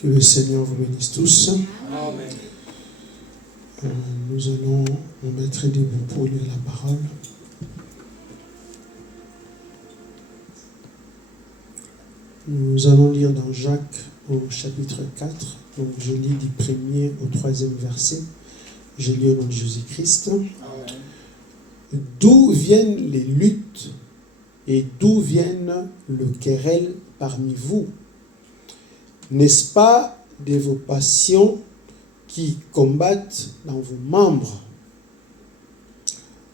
Que le Seigneur vous bénisse tous. Amen. Nous allons nous mettre debout pour lire la parole. Nous allons lire dans Jacques au chapitre 4. Donc je lis du 1er au 3e verset. Je lis au nom de Jésus-Christ. D'où viennent les luttes et d'où viennent le querelle parmi vous? N'est-ce pas de vos passions qui combattent dans vos membres?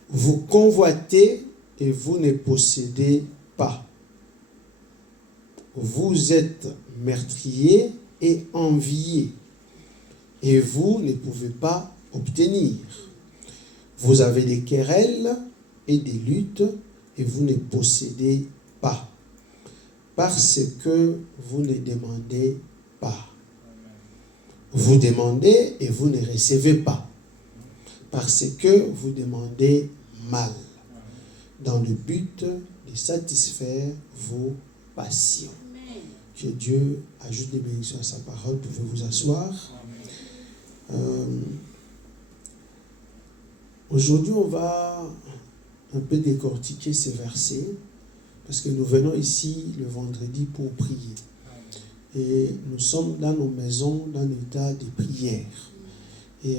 Vous convoitez et vous ne possédez pas. Vous êtes meurtriers et enviés, et vous ne pouvez pas obtenir. Vous avez des querelles et des luttes, et vous ne possédez pas, parce que vous ne demandez pas. Vous demandez et vous ne recevez pas, parce que vous demandez mal, dans le but de satisfaire vos passions. Que Dieu ajoute des bénédictions à sa parole. Pouvez vous asseoir. Aujourd'hui, on va un peu décortiquer ces versets, parce que nous venons ici le vendredi pour prier. Et nous sommes dans nos maisons, dans l'état de prière. Et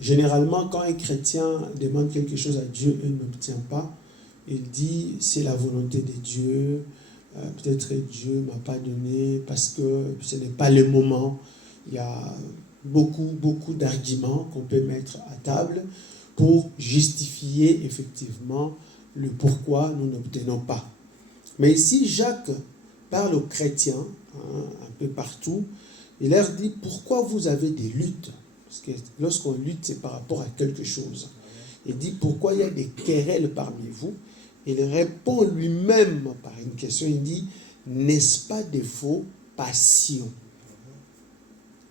généralement, quand un chrétien demande quelque chose à Dieu et n'obtient pas, il dit c'est la volonté de Dieu. Peut-être Dieu ne m'a pas donné parce que ce n'est pas le moment. Il y a beaucoup d'arguments qu'on peut mettre à table pour justifier effectivement le pourquoi nous n'obtenons pas. Mais ici, Jacques parle aux chrétiens, un peu partout. Il leur dit pourquoi vous avez des luttes. Parce que lorsqu'on lutte, c'est par rapport à quelque chose. Il dit pourquoi il y a des querelles parmi vous. Il répond lui-même par une question. Il dit, n'est-ce pas de vos passions?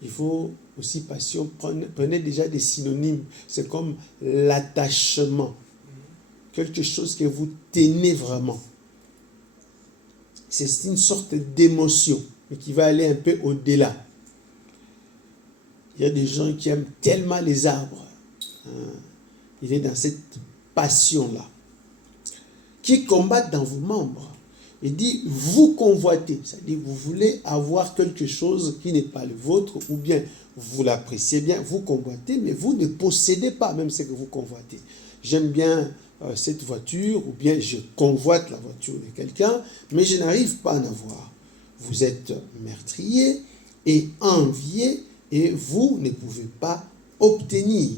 Il faut aussi passion. Prenez déjà des synonymes. C'est comme l'attachement. Quelque chose que vous tenez vraiment. C'est une sorte d'émotion, mais qui va aller un peu au-delà. Il y a des gens qui aiment tellement les arbres. Il est dans cette passion-là. Qui combattent dans vos membres. Il dit, vous convoitez, c'est-à-dire vous voulez avoir quelque chose qui n'est pas le vôtre, ou bien vous l'appréciez bien, vous convoitez, mais vous ne possédez pas même ce que vous convoitez. J'aime bien cette voiture, ou bien je convoite la voiture de quelqu'un, mais je n'arrive pas à en avoir. Vous êtes meurtrier et envié, et vous ne pouvez pas obtenir.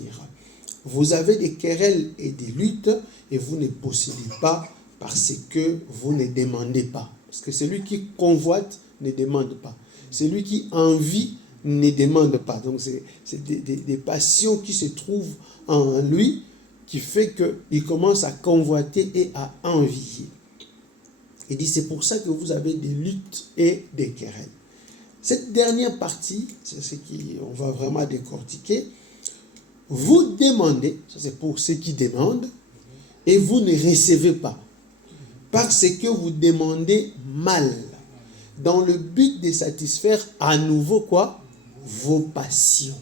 Vous avez des querelles et des luttes, et vous ne possédez pas parce que vous ne demandez pas. Parce que celui qui convoite ne demande pas. Celui qui envie ne demande pas. Donc c'est des passions qui se trouvent en lui, qui fait qu'il commence à convoiter et à envier. Il dit, c'est pour ça que vous avez des luttes et des querelles. Cette dernière partie, c'est ce qu'on va vraiment décortiquer. Vous demandez, ça c'est pour ceux qui demandent, et vous ne recevez pas. Parce que vous demandez mal. Dans le but de satisfaire à nouveau quoi? Vos passions.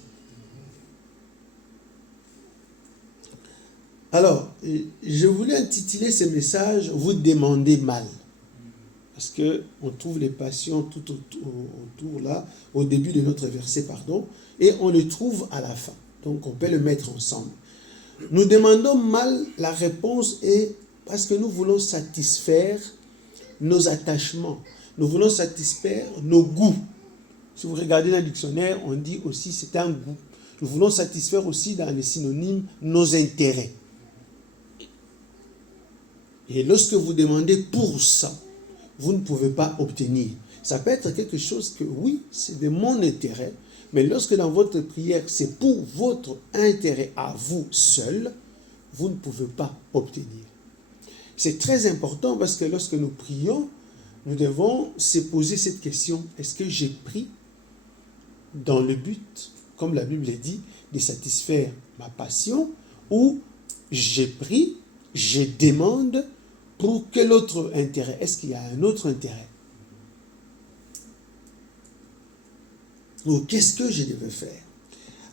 Alors, je voulais intituler ce message « Vous demandez mal ». Parce qu'on trouve les passions tout autour là, au début de notre verset, pardon, et on le trouve à la fin. Donc, on peut le mettre ensemble. Nous demandons mal, la réponse est parce que nous voulons satisfaire nos attachements. Nous voulons satisfaire nos goûts. Si vous regardez dans le dictionnaire, on dit aussi c'est un goût. Nous voulons satisfaire aussi dans les synonymes nos intérêts. Et lorsque vous demandez pour ça, vous ne pouvez pas obtenir. Ça peut être quelque chose que, oui, c'est de mon intérêt, mais lorsque dans votre prière, c'est pour votre intérêt à vous seul, vous ne pouvez pas obtenir. C'est très important parce que lorsque nous prions, nous devons se poser cette question. Est-ce que j'ai pris dans le but, comme la Bible dit, de satisfaire ma passion, ou j'ai pris, je demande pour quel autre intérêt? Est-ce qu'il y a un autre intérêt? Ou qu'est-ce que je devais faire?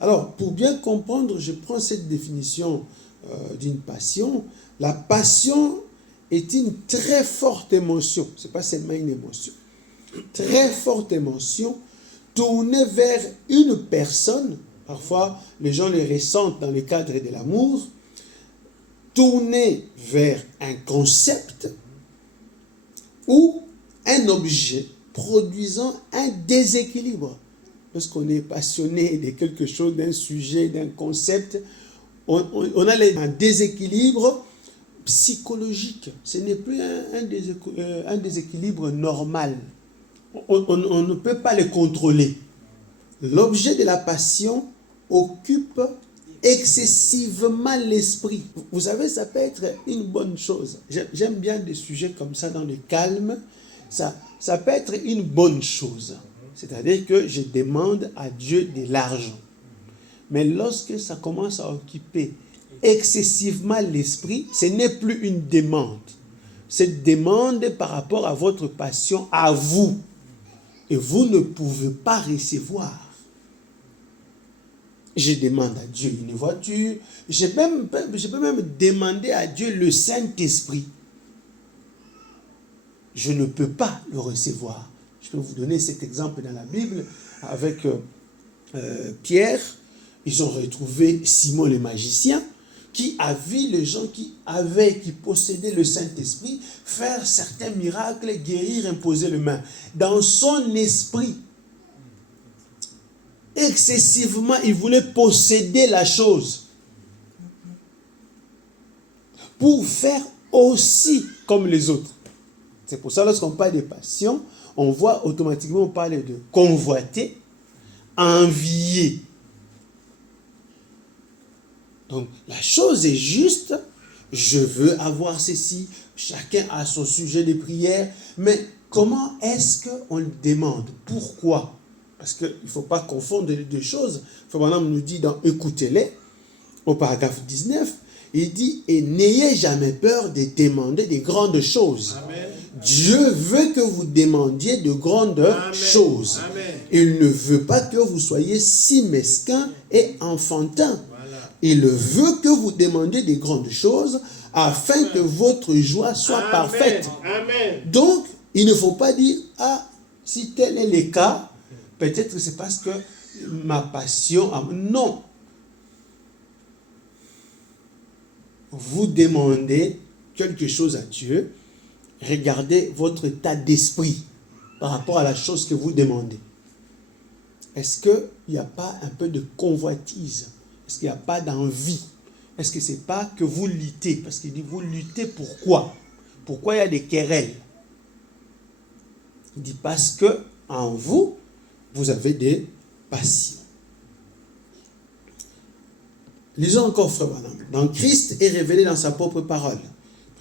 Alors, pour bien comprendre, je prends cette définition d'une passion. La passion est une très forte émotion. Ce n'est pas seulement une émotion. Très forte émotion tournée vers une personne. Parfois, les gens les ressentent dans le cadre de l'amour. Tournée vers un concept ou un objet produisant un déséquilibre. Lorsqu'on est passionné de quelque chose, d'un sujet, d'un concept, on a un déséquilibre psychologique. Ce n'est plus un déséquilibre normal. On ne peut pas le contrôler. L'objet de la passion occupe excessivement l'esprit. Vous savez, ça peut être une bonne chose. J'aime bien des sujets comme ça dans le calme. Ça peut être une bonne chose. C'est-à-dire que je demande à Dieu de l'argent. Mais lorsque ça commence à occuper excessivement l'esprit, ce n'est plus une demande. Cette demande par rapport à votre passion, à vous. Et vous ne pouvez pas recevoir. Je demande à Dieu une voiture. Je peux même demander à Dieu le Saint-Esprit. Je ne peux pas le recevoir. Je peux vous donner cet exemple dans la Bible avec Pierre. Ils ont retrouvé Simon le magicien qui a vu les gens qui possédaient le Saint-Esprit faire certains miracles, guérir, imposer les mains. Dans son esprit, excessivement, il voulait posséder la chose pour faire aussi comme les autres. C'est pour ça, lorsqu'on parle de passion, on voit automatiquement, on parle de convoiter, envier. Donc, la chose est juste. Je veux avoir ceci. Chacun a son sujet de prière. Mais comment est-ce qu'on le demande? Pourquoi? Parce qu'il ne faut pas confondre les deux choses. Frère nous dit dans Écoutez-les, au paragraphe 19, il dit, et n'ayez jamais peur de demander des grandes choses. Amen. Dieu veut que vous demandiez de grandes choses. Amen. Il ne veut pas que vous soyez si mesquins et enfantins. Voilà. Il veut que vous demandiez des grandes choses afin que votre joie soit parfaite. Amen. Donc, il ne faut pas dire, si tel est le cas, peut-être c'est parce que ma passion... Non. Vous demandez quelque chose à Dieu, regardez votre état d'esprit par rapport à la chose que vous demandez. Est-ce qu'il n'y a pas un peu de convoitise? Est-ce qu'il n'y a pas d'envie? Est-ce que ce n'est pas que vous luttez? Parce qu'il dit, vous luttez pourquoi? Pourquoi il y a des querelles? Il dit, parce que en vous, vous avez des passions. Lisons encore, frère Branham. Dans Christ est révélé dans sa propre parole.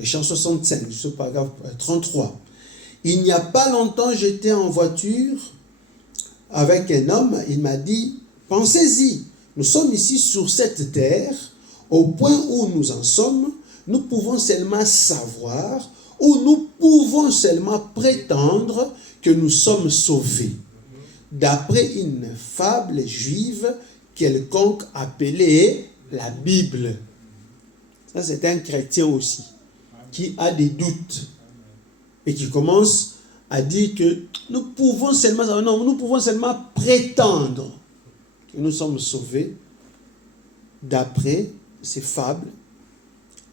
Chant 65, ce paragraphe 33. Il n'y a pas longtemps, j'étais en voiture avec un homme. Il m'a dit, pensez-y, nous sommes ici sur cette terre. Au point où nous en sommes, nous pouvons seulement savoir ou nous pouvons seulement prétendre que nous sommes sauvés. D'après une fable juive quelconque appelée la Bible. Ça, c'est un chrétien aussi, qui a des doutes et qui commence à dire que nous pouvons seulement prétendre que nous sommes sauvés d'après ces fables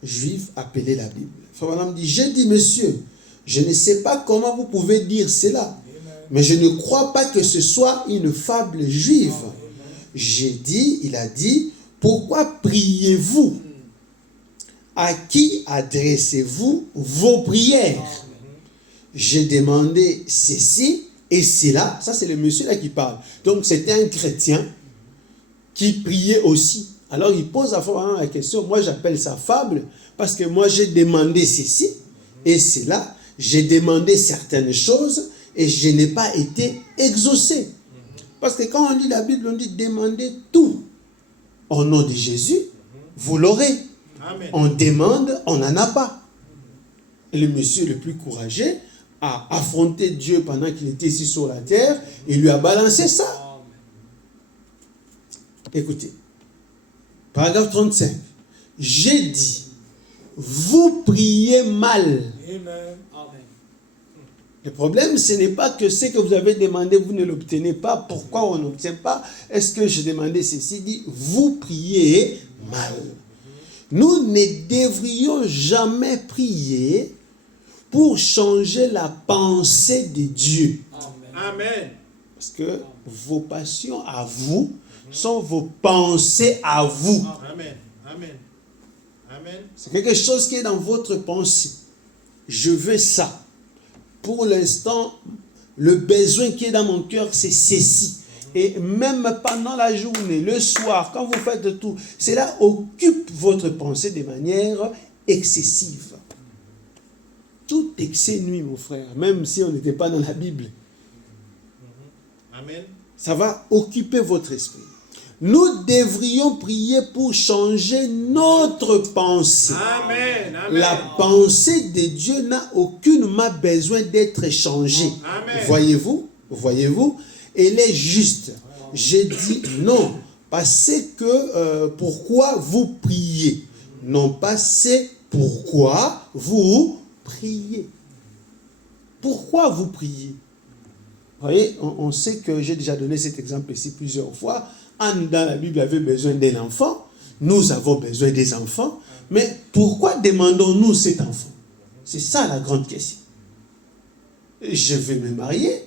juives appelées la Bible. Frère Branham dit, j'ai dit, monsieur, je ne sais pas comment vous pouvez dire cela, mais je ne crois pas que ce soit une fable juive. Il a dit, pourquoi priez-vous? À qui adressez-vous vos prières? J'ai demandé ceci et cela. Ça, c'est le monsieur là qui parle. Donc, c'était un chrétien qui priait aussi. Alors, il pose à Frère la question. Moi, j'appelle ça fable parce que moi, j'ai demandé ceci et cela. J'ai demandé certaines choses et je n'ai pas été exaucé. Parce que quand on lit la Bible, on dit demandez tout. Au nom de Jésus, vous l'aurez. Amen. On demande, on n'en a pas. Et le monsieur le plus courageux a affronté Dieu pendant qu'il était ici sur la terre et lui a balancé ça. Écoutez, paragraphe 35. J'ai dit, vous priez mal. Amen. Le problème, ce n'est pas que ce que vous avez demandé, vous ne l'obtenez pas. Pourquoi on n'obtient pas? Est-ce que je demandais ceci? Dit, vous priez mal. Nous ne devrions jamais prier pour changer la pensée de Dieu. Amen. Parce que vos passions à vous sont vos pensées à vous. Amen. Amen. Amen. C'est quelque chose qui est dans votre pensée. Je veux ça. Pour l'instant, le besoin qui est dans mon cœur, c'est ceci. Et même pendant la journée, le soir, quand vous faites tout, cela occupe votre pensée de manière excessive. Tout excès nuit, mon frère, même si on n'était pas dans la Bible. Amen. Ça va occuper votre esprit. Nous devrions prier pour changer notre pensée. Amen. Amen. La pensée de Dieu n'a aucunement besoin d'être changée. Amen. Voyez-vous, elle est juste. J'ai dit non, parce que pourquoi vous priez, non pas c'est pourquoi vous priez. Pourquoi vous priez? Vous voyez, on sait que j'ai déjà donné cet exemple ici plusieurs fois. Anne dans la Bible avait besoin d'un enfant. Nous avons besoin des enfants. Mais pourquoi demandons-nous cet enfant? C'est ça la grande question. Je vais me marier.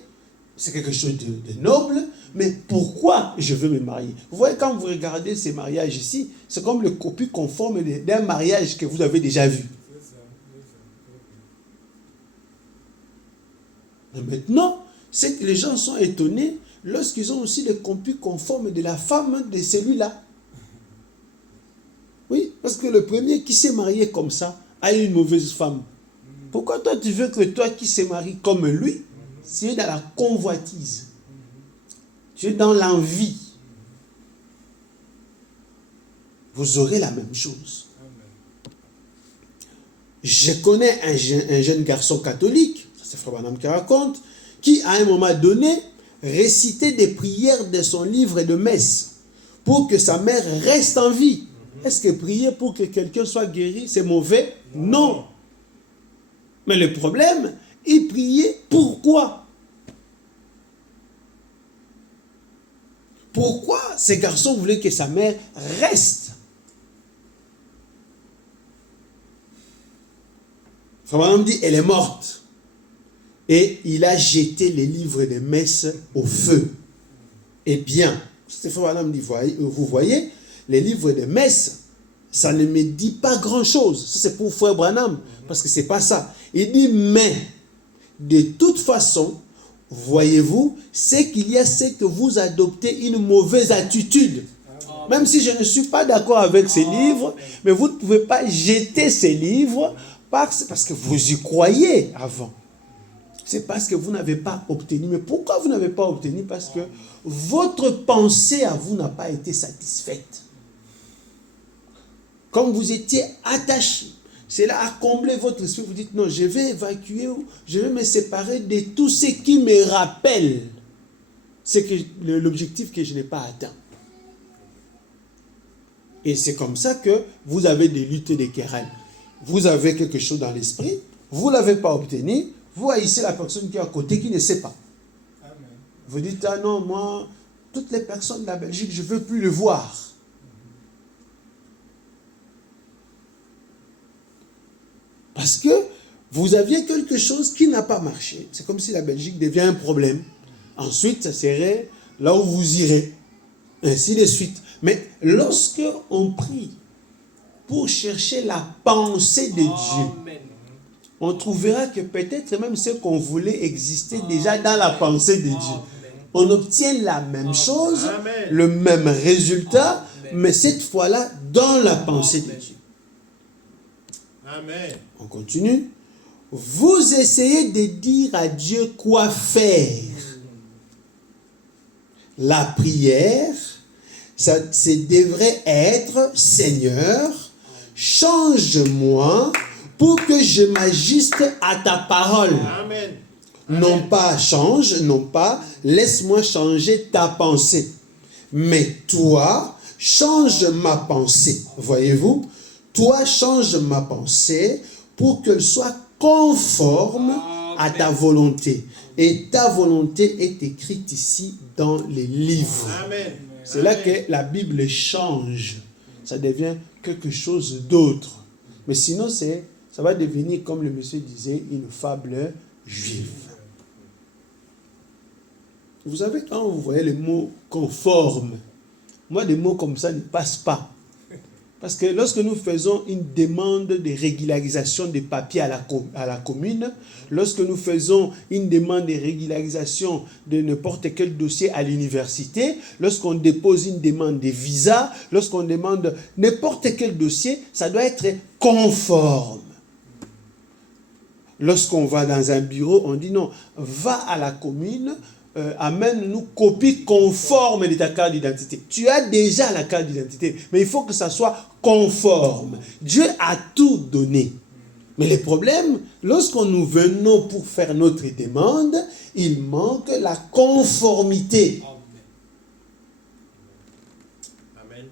C'est quelque chose de noble. Mais pourquoi je veux me marier? Vous voyez, quand vous regardez ces mariages ici, c'est comme le copie conforme d'un mariage que vous avez déjà vu. Mais maintenant, c'est que les gens sont étonnés lorsqu'ils ont aussi les copies conformes de la femme de celui-là. Oui, parce que le premier qui s'est marié comme ça a une mauvaise femme. Pourquoi toi tu veux que toi qui s'est marié comme lui, tu es dans la convoitise, tu es dans l'envie, vous aurez la même chose. Je connais un jeune garçon catholique, ça c'est Frère Branham qui raconte, qui à un moment donné récitait des prières de son livre de messe pour que sa mère reste en vie. Est-ce que prier pour que quelqu'un soit guéri, c'est mauvais? Non. Mais le problème, il priait pourquoi? Pourquoi ces garçons voulaient que sa mère reste? Frère Branham dit, elle est morte. Et il a jeté les livres de messe au feu. Eh bien, Frère Branham dit, vous voyez, les livres de messe, ça ne me dit pas grand-chose. Ça, c'est pour Frère Branham, parce que ce n'est pas ça. Il dit, mais, de toute façon, voyez-vous, c'est qu'il y a, c'est que vous adoptez une mauvaise attitude. Même si je ne suis pas d'accord avec ces livres, mais vous ne pouvez pas jeter ces livres parce que vous y croyez avant. C'est parce que vous n'avez pas obtenu. Mais pourquoi vous n'avez pas obtenu? Parce que votre pensée à vous n'a pas été satisfaite. Comme vous étiez attaché, cela a comblé votre esprit. Vous dites, non, je vais évacuer, je vais me séparer de tout ce qui me rappelle. C'est l'objectif que je n'ai pas atteint. Et c'est comme ça que vous avez des luttes et des querelles. Vous avez quelque chose dans l'esprit, vous ne l'avez pas obtenu, vous haïssez la personne qui est à côté qui ne sait pas. Amen. Vous dites, ah non, moi, toutes les personnes de la Belgique, je ne veux plus le voir. Parce que vous aviez quelque chose qui n'a pas marché. C'est comme si la Belgique devient un problème. Ensuite, ça serait là où vous irez. Ainsi de suite. Mais lorsque on prie pour chercher la pensée de Dieu, on trouvera que peut-être même ce qu'on voulait existait déjà dans la pensée de Dieu. On obtient la même chose, le même résultat, mais cette fois-là dans la pensée de Dieu. Amen. On continue. Vous essayez de dire à Dieu quoi faire. La prière, ça devrait être, Seigneur, change-moi pour que je m'ajuste à ta parole. Amen. Non pas change, non pas laisse-moi changer ta pensée. Mais toi, change ma pensée. Voyez-vous? Toi, change ma pensée pour qu'elle soit conforme à ta volonté. Et ta volonté est écrite ici dans les livres. Amen. C'est là que la Bible change. Ça devient quelque chose d'autre. Mais sinon, ça va devenir, comme le monsieur disait, une fable juive. Vous savez, quand vous voyez le mot conforme, moi, des mots comme ça ne passent pas. Parce que lorsque nous faisons une demande de régularisation des papiers à la commune, lorsque nous faisons une demande de régularisation de n'importe quel dossier à l'université, lorsqu'on dépose une demande de visa, lorsqu'on demande n'importe quel dossier, ça doit être conforme. Lorsqu'on va dans un bureau, on dit non, va à la commune, amène-nous copie conforme de ta carte d'identité. Tu as déjà la carte d'identité, mais il faut que ça soit conforme. Dieu a tout donné. Mais le problème, lorsqu'on nous venons pour faire notre demande, il manque la conformité. Amen.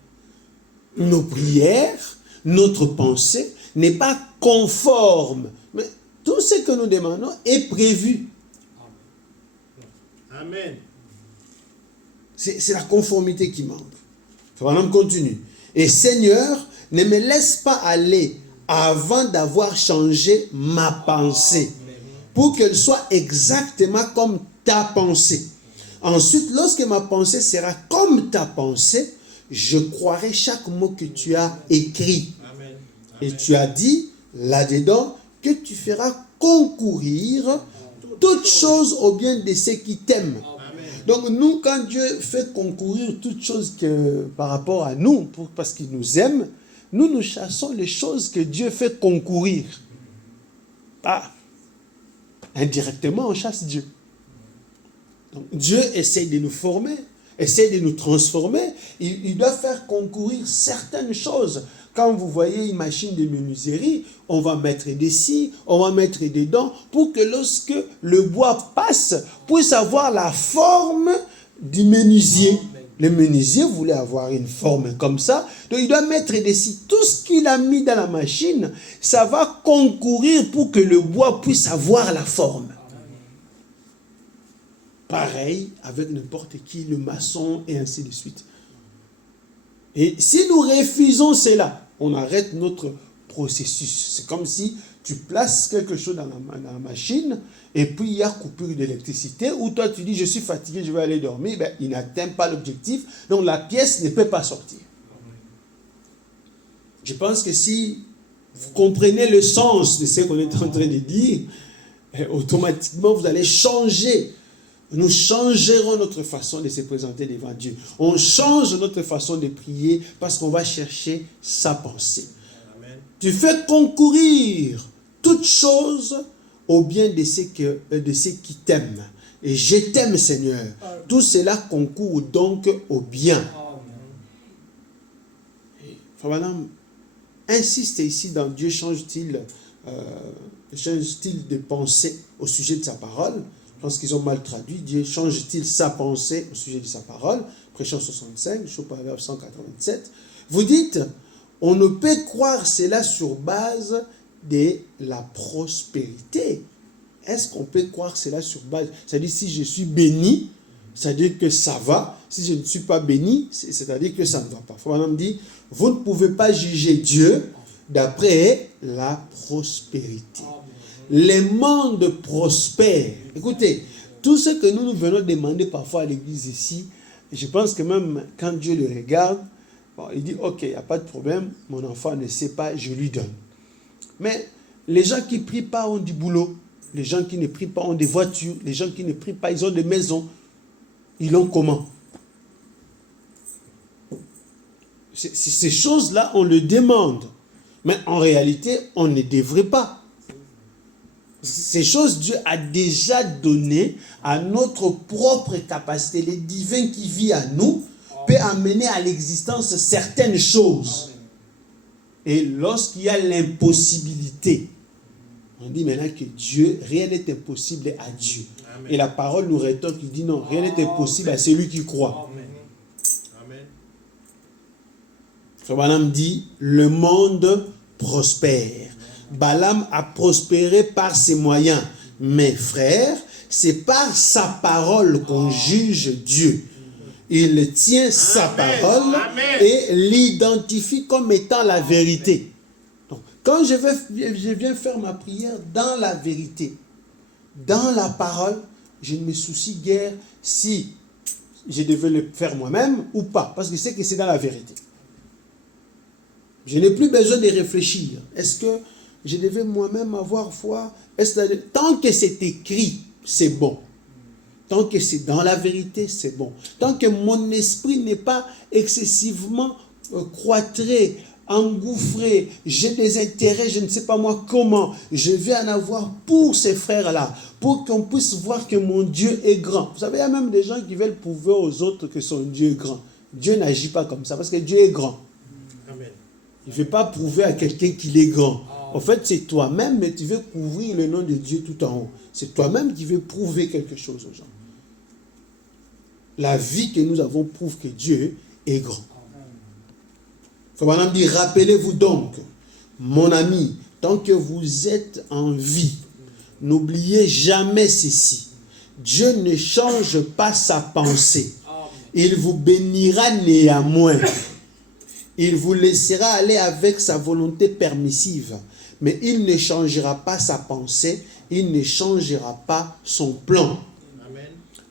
Nos prières, notre pensée n'est pas conforme. Mais tout ce que nous demandons est prévu. Amen. C'est la conformité qui manque. On continue. Et Seigneur, ne me laisse pas aller avant d'avoir changé ma pensée, pour qu'elle soit exactement comme ta pensée. Ensuite, lorsque ma pensée sera comme ta pensée, je croirai chaque mot que tu as écrit. Amen. Et tu as dit, là-dedans, que tu feras concourir toutes choses au bien de ceux qui t'aiment. Donc nous, quand Dieu fait concourir toutes choses par rapport à nous, parce qu'il nous aime, nous chassons les choses que Dieu fait concourir. Indirectement, on chasse Dieu. Donc, Dieu essaie de nous former, essaie de nous transformer. Il doit faire concourir certaines choses. Quand vous voyez une machine de menuiserie, on va mettre des scies, on va mettre des dents pour que lorsque le bois passe, puisse avoir la forme du menuisier. Le menuisier voulait avoir une forme comme ça, donc il doit mettre des scies. Tout ce qu'il a mis dans la machine, ça va concourir pour que le bois puisse avoir la forme. Pareil avec n'importe qui, le maçon et ainsi de suite. Et si nous refusons cela, on arrête notre processus. C'est comme si tu places quelque chose dans la machine et puis il y a coupure d'électricité ou toi tu dis je suis fatigué, je vais aller dormir. Ben, il n'atteint pas l'objectif, donc la pièce ne peut pas sortir. Je pense que si vous comprenez le sens de ce qu'on est en train de dire, automatiquement vous allez changer. Nous changerons notre façon de se présenter devant Dieu. On change notre façon de prier parce qu'on va chercher sa pensée. Amen. Tu fais concourir toutes choses au bien de ceux qui t'aiment. Et je t'aime, Seigneur. Tout cela concourt donc au bien. Frère Branham insiste ici dans Dieu change-t-il de pensée au sujet de sa parole. Je pense qu'ils ont mal traduit. Dieu change-t-il sa pensée au sujet de sa parole? Prêchant 65, je suis au paragraphe 187. Vous dites, on ne peut croire cela sur base de la prospérité. Est-ce qu'on peut croire cela sur base? C'est-à-dire, si je suis béni, c'est-à-dire que ça va. Si je ne suis pas béni, c'est-à-dire que ça ne va pas. Frère Branham dit, vous ne pouvez pas juger Dieu d'après la prospérité. Les mondes prospèrent. Écoutez, tout ce que nous venons demander parfois à l'église ici, je pense que même quand Dieu le regarde, il dit, ok, il n'y a pas de problème, mon enfant ne sait pas, je lui donne. Mais les gens qui ne prient pas ont du boulot, les gens qui ne prient pas ont des voitures, les gens qui ne prient pas, ils ont des maisons. Ils l'ont comment? Ces choses-là, on le demande. Mais en réalité, on ne devrait pas. Ces choses, Dieu a déjà donné à notre propre capacité. Le divin qui vit à nous peut amener à l'existence certaines choses. Et lorsqu'il y a l'impossibilité, on dit maintenant que Dieu, rien n'est impossible à Dieu. Amen. Et la parole nous rétorque, il dit non, rien n'est impossible à celui qui croit. Frère Balaam dit, le monde prospère. Balaam a prospéré par ses moyens. Mais frère, c'est par sa parole qu'on juge Dieu. Il tient sa parole et l'identifie comme étant la vérité. Donc, quand je viens faire ma prière dans la vérité, dans la parole, je ne me soucie guère si je devais le faire moi-même ou pas, parce que je sais que c'est dans la vérité. Je n'ai plus besoin de réfléchir. Est-ce que je devais moi-même avoir foi? Tant que c'est écrit, c'est bon. Tant que c'est dans la vérité, c'est bon. Tant que mon esprit n'est pas excessivement cloîtré, engouffré, j'ai des intérêts, je ne sais pas moi comment, je vais en avoir pour ces frères-là, pour qu'on puisse voir que mon Dieu est grand. Vous savez, il y a même des gens qui veulent prouver aux autres que son Dieu est grand. Dieu n'agit pas comme ça, parce que Dieu est grand. Amen. Il ne veut pas prouver à quelqu'un qu'il est grand. En fait, c'est toi-même, mais tu veux couvrir le nom de Dieu tout en haut. C'est toi-même qui veux prouver quelque chose aux gens. La vie que nous avons prouve que Dieu est grand. Frère dit, rappelez-vous donc, mon ami, tant que vous êtes en vie, n'oubliez jamais ceci. Dieu ne change pas sa pensée. Il vous bénira néanmoins. Il vous laissera aller avec sa volonté permissive. Mais il ne changera pas sa pensée. Il ne changera pas son plan.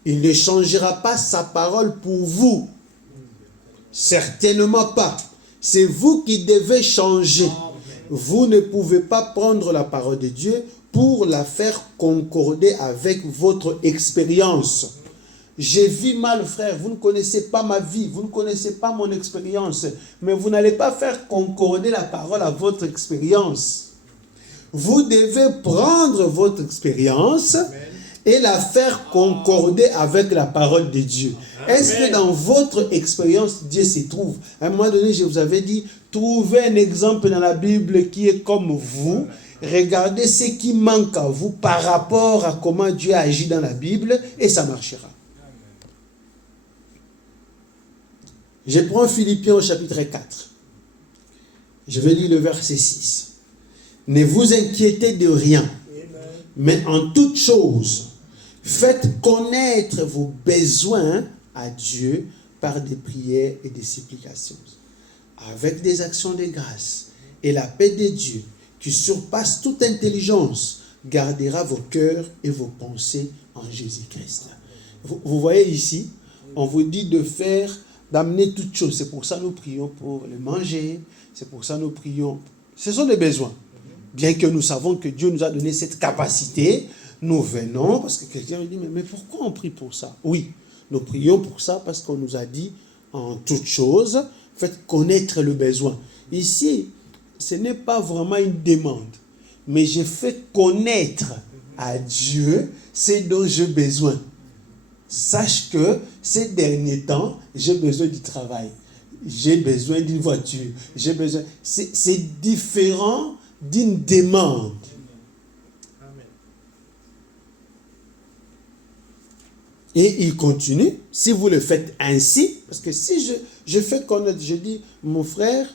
Il ne changera pas sa parole pour vous. Certainement pas. C'est vous qui devez changer. Vous ne pouvez pas prendre la parole de Dieu pour la faire concorder avec votre expérience. J'ai vu mal, frère. Vous ne connaissez pas ma vie. Vous ne connaissez pas mon expérience. Mais vous n'allez pas faire concorder la parole à votre expérience. Vous devez prendre votre expérience et la faire concorder avec la parole de Dieu. Est-ce que dans votre expérience, Dieu s'y trouve? À un moment donné, je vous avais dit, trouvez un exemple dans la Bible qui est comme vous. Regardez ce qui manque à vous par rapport à comment Dieu agit dans la Bible et ça marchera. Je prends Philippiens au chapitre 4. Je vais lire le verset 6. Ne vous inquiétez de rien, mais en toute chose, faites connaître vos besoins à Dieu par des prières et des supplications, avec des actions de grâce. Et la paix de Dieu, qui surpasse toute intelligence, gardera vos cœurs et vos pensées en Jésus-Christ. Vous voyez ici, on vous dit de faire, d'amener toutes choses. C'est pour ça que nous prions pour le manger, c'est pour ça que nous prions. Ce sont des besoins. Bien que nous savons que Dieu nous a donné cette capacité, nous venons, parce que quelqu'un me dit, mais pourquoi on prie pour ça? Oui, nous prions pour ça parce qu'on nous a dit, en toute chose, faites connaître le besoin. Ici, ce n'est pas vraiment une demande, mais je fais connaître à Dieu ce dont j'ai besoin. Sache que ces derniers temps, j'ai besoin du travail, j'ai besoin d'une voiture, j'ai besoin. C'est différent d'une demande. Et il continue, si vous le faites ainsi, parce que si je fais connaître, je dis, mon frère,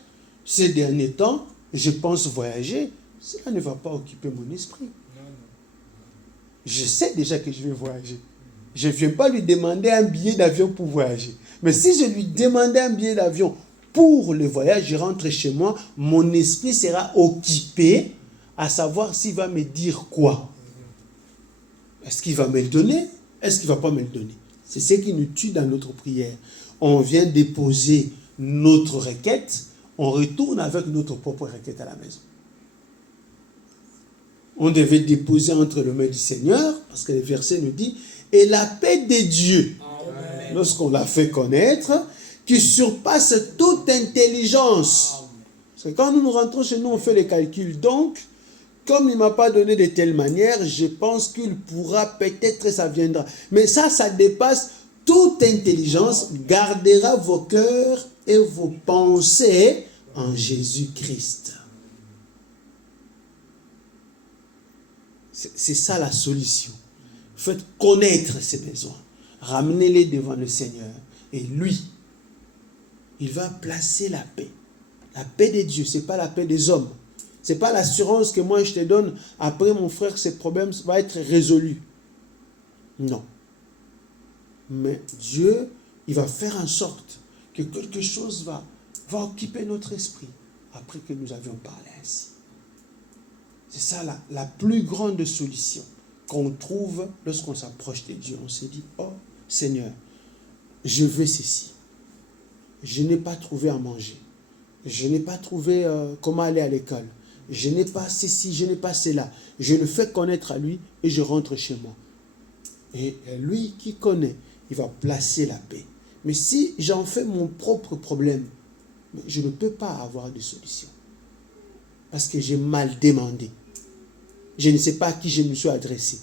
ces derniers temps, je pense voyager, cela ne va pas occuper mon esprit. Je sais déjà que je vais voyager. Je ne viens pas lui demander un billet d'avion pour voyager. Mais si je lui demandais un billet d'avion pour le voyage, je rentre chez moi, mon esprit sera occupé à savoir s'il va me dire quoi. Est-ce qu'il va me le donner? Est-ce qu'il ne va pas me le donner? C'est ce qui nous tue dans notre prière. On vient déposer notre requête, on retourne avec notre propre requête à la maison. On devait déposer entre les mains du Seigneur, parce que le verset nous dit, et la paix de Dieu, lorsqu'on l'a fait connaître, qui surpasse toute intelligence. Parce que quand nous rentrons chez nous, on fait les calculs. Donc, comme il ne m'a pas donné de telle manière, je pense qu'il pourra, peut-être ça viendra. Mais ça dépasse toute intelligence, gardera vos cœurs et vos pensées en Jésus-Christ. C'est ça la solution. Faites connaître ses besoins. Ramenez-les devant le Seigneur. Et lui, il va placer la paix. La paix de Dieu, ce n'est pas la paix des hommes. Ce n'est pas l'assurance que moi je te donne. Après, mon frère, ces problèmes vont être résolus. Non. Mais Dieu, il va faire en sorte que quelque chose va occuper notre esprit après que nous avions parlé ainsi. C'est ça la plus grande solution qu'on trouve lorsqu'on s'approche de Dieu. On se dit, oh Seigneur, je veux ceci. Je n'ai pas trouvé à manger. Je n'ai pas trouvé comment aller à l'école. Je n'ai pas ceci, je n'ai pas cela. Je le fais connaître à lui et je rentre chez moi. Et lui qui connaît, il va placer la paix. Mais si j'en fais mon propre problème, je ne peux pas avoir de solution. Parce que j'ai mal demandé. Je ne sais pas à qui je me suis adressé.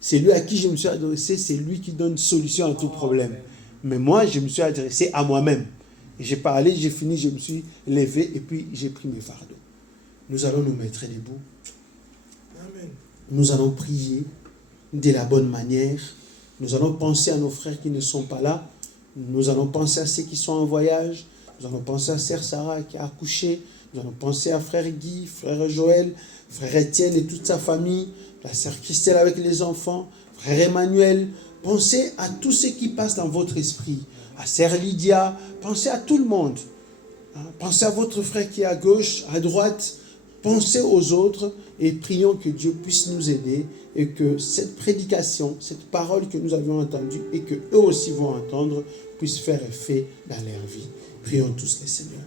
C'est lui à qui je me suis adressé, c'est lui qui donne solution à tout problème. Mais moi, je me suis adressé à moi-même. J'ai parlé, j'ai fini, je me suis levé et puis j'ai pris mes fardeaux. Nous allons nous mettre debout. Amen. Nous allons prier de la bonne manière. Nous allons penser à nos frères qui ne sont pas là. Nous allons penser à ceux qui sont en voyage. Nous allons penser à sœur Sarah qui a accouché. Nous allons penser à frère Guy, frère Joël, frère Étienne et toute sa famille, la sœur Christelle avec les enfants, frère Emmanuel. Pensez à tous ceux qui passent dans votre esprit. À sœur Lydia, pensez à tout le monde. Pensez à votre frère qui est à gauche, à droite. Pensez aux autres et prions que Dieu puisse nous aider et que cette prédication, cette parole que nous avions entendue et que eux aussi vont entendre, puisse faire effet dans leur vie. Prions tous le Seigneur.